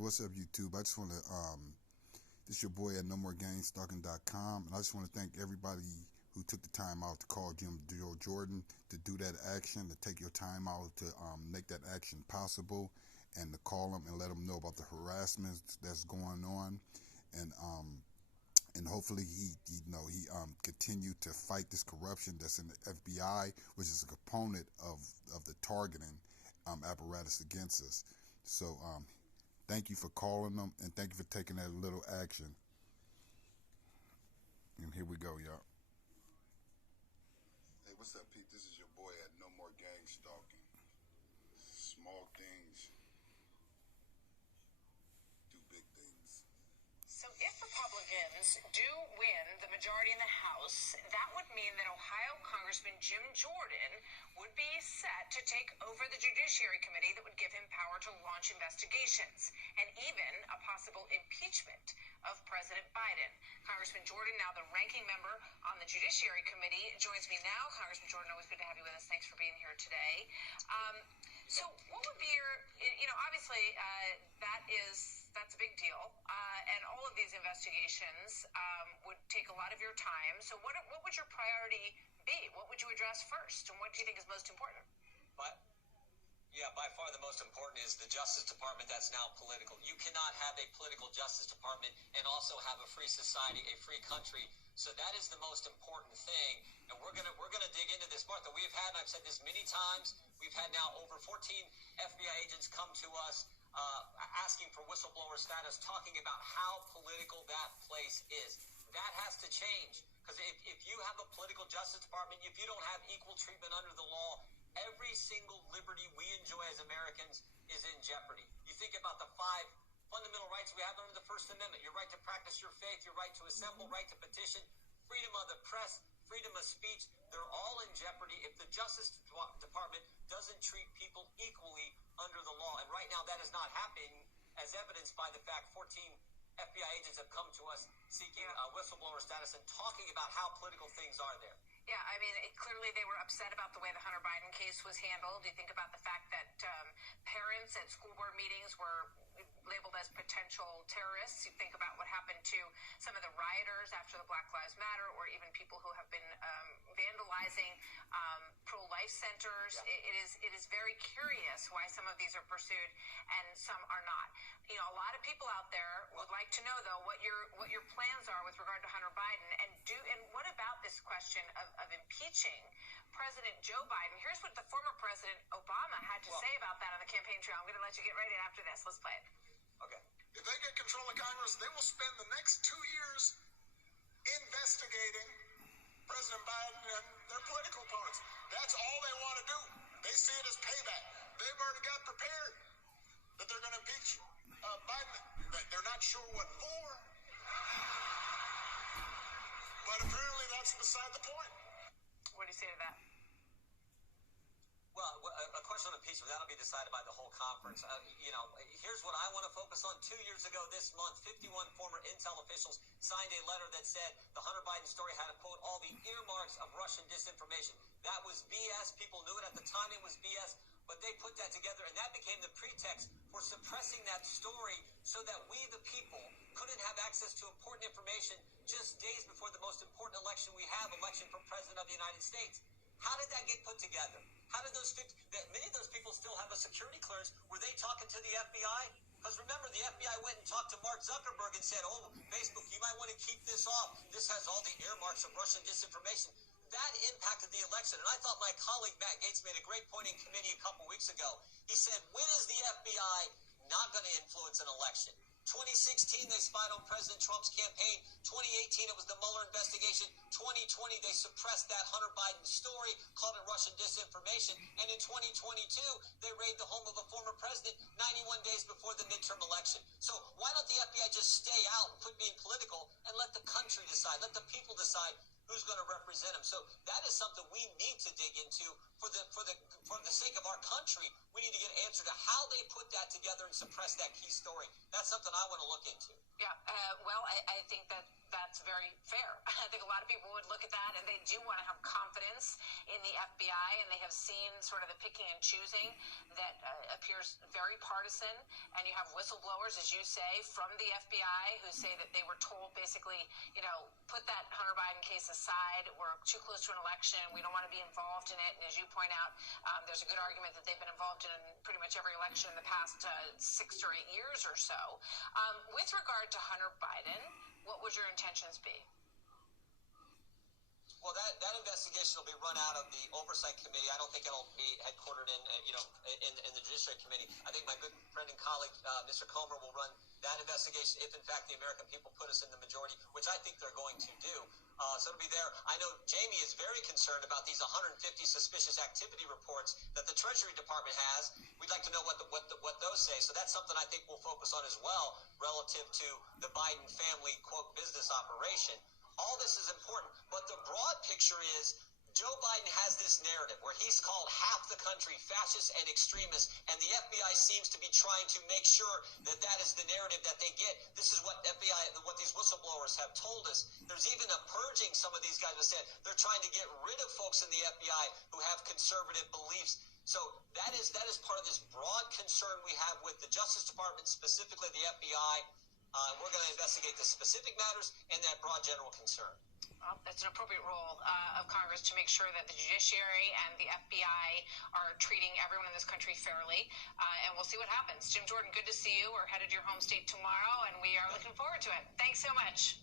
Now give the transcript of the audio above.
What's up, YouTube? I just want to, this is your boy at NoMoreGangStalking.com, and I just want to thank everybody who took the time out to call Jim Jordan to do that action, to take your time out to make that action possible, and to call him and let him know about the harassment that's going on, and hopefully he continue to fight this corruption that's in the FBI, which is a component of the targeting apparatus against us. So thank you for calling them, and thank you for taking that little action. And here we go, y'all. Hey, what's up, Pete? This is your boy at No More Gang Stalking. Small things do big things. So if Republicans do win the majority in the House, that would mean that Ohio Congressman Jim Jordan would be set to take over the Judiciary Committee that would give him power to launch investigations and even a possible impeachment of President Biden. Congressman Jordan, now the ranking member on the Judiciary Committee, joins me now. Congressman Jordan, always good to have you with us. Thanks for being here today. So what would be your, obviously that's a big deal, and all of these investigations would take a lot of your time. So what would your priority be? What would you address first, and what do you think is most important? By far the most important is the Justice Department that's now political. You cannot have a political Justice Department and also have a free society, a free country. So that is the most important thing, and we're gonna dig into this, Martha. We've had, and I've said this many times, we've had now over 14 FBI agents come to us asking for whistleblower status, talking about how political that place is. That has to change, because if you have a political Justice Department, if you don't have equal treatment under the law, every single liberty we enjoy as Americans is in jeopardy. You think about the 5 fundamental rights we have under the First Amendment: your right to practice your faith, your right to assemble, right to petition, freedom of the press, freedom of speech. They're all in jeopardy if the Justice Department doesn't treat people equally under the law. And right now that is not happening, as evidenced by the fact 14 FBI agents have come to us seeking whistleblower status and talking about how political things are there. Yeah, I mean, clearly they were upset about the way the Hunter Biden case was handled. You think about the fact that parents at school board meetings were labeled as potential terrorists. You think about what happened to some of the rioters after the Black Lives Matter, or even people who have been vandalizing pro-life centers. Yeah. It is very curious why some of these are pursued and some are not. A lot of people out there would like to know, though, what your plans are with regard to Hunter Biden, and what about this question of impeaching President Joe Biden? Here's what the former President Obama had to say about that on the campaign trail. I'm going to let you get ready after this. Let's play it. Okay. If they get control of Congress, they will spend the next 2 years investigating President Biden and their political opponents. That's all they want to do. They see it as payback. They've already got prepared that they're going to impeach Biden. They're not sure what for, but apparently that's beside the point. What do you say to that? Well, a question on impeachment, that'll be decided by the whole conference. Here's what I want to focus on. 2 years ago this month, 51 former Intel officials signed a letter that said the Hunter Biden story had, quote, all the earmarks of Russian disinformation. That was BS. People knew it at the time it was BS, but they put that together, and that became the pretext for suppressing that story so that we, the people, couldn't have access to important information just days before the most important election we have, election for President of the United States. How did that get put together? How did many of those people still have a security clearance? Were they talking to the FBI? Because remember, the FBI went and talked to Mark Zuckerberg and said, oh, Facebook, you might want to keep this off. This has all the earmarks of Russian disinformation. That impacted the election. And I thought my colleague Matt Gaetz made a great point in committee a couple weeks ago. He said, when is the FBI not going to influence an election? 2016, they spied on President Trump's campaign. 2018, it was the Mueller investigation. 2020, they suppressed that Hunter Biden story, called it Russian disinformation. And in 2022, they raided the home of a former president 91 days before the midterm election. So why don't the FBI just stay out and quit being political and let the country decide, let the people decide who's going to represent him. So that is something we need to dig into for the sake of our country. We need to get an answer to how they put that together and suppress that key story. That's something I want to look into. Yeah, well, I think that's very fair. I think a lot of people would look at that, and they do want to have confidence in the FBI, and they have seen sort of the picking and choosing that appears very partisan. And you have whistleblowers, as you say, from the FBI who say that they were told basically, put that Hunter Biden case aside. We're too close to an election. We don't want to be involved in it. And as you point out, there's a good argument that they've been involved in pretty much every election in the past 6 or 8 years or so. With regard to Hunter Biden, what would your intentions be? Well, that investigation will be run out of the Oversight Committee. I don't think it'll be headquartered in the Judiciary Committee. I think my good friend and colleague, Mr. Comer, will run that investigation if, in fact, the American people put us in the majority, which I think they're going to do. So it'll be there. I know Jamie is very concerned about these 150 suspicious activity reports that the Treasury Department has. We'd like to know what those say. So that's something I think we'll focus on as well relative to the Biden family, quote, business operation. All this is important, but the broad picture is Joe Biden has this narrative where he's called half the country fascist and extremist, and the FBI seems to be trying to make sure that that is the narrative that they get. This is what what these whistleblowers have told us. There's even a purging. Some of these guys have said they're trying to get rid of folks in the FBI who have conservative beliefs. So that is part of this broad concern we have with the Justice Department, specifically the FBI. We're going to investigate the specific matters and that broad general concern. Well, that's an appropriate role of Congress to make sure that the judiciary and the FBI are treating everyone in this country fairly. And we'll see what happens. Jim Jordan, good to see you. We're headed to your home state tomorrow, and we are looking forward to it. Thanks so much.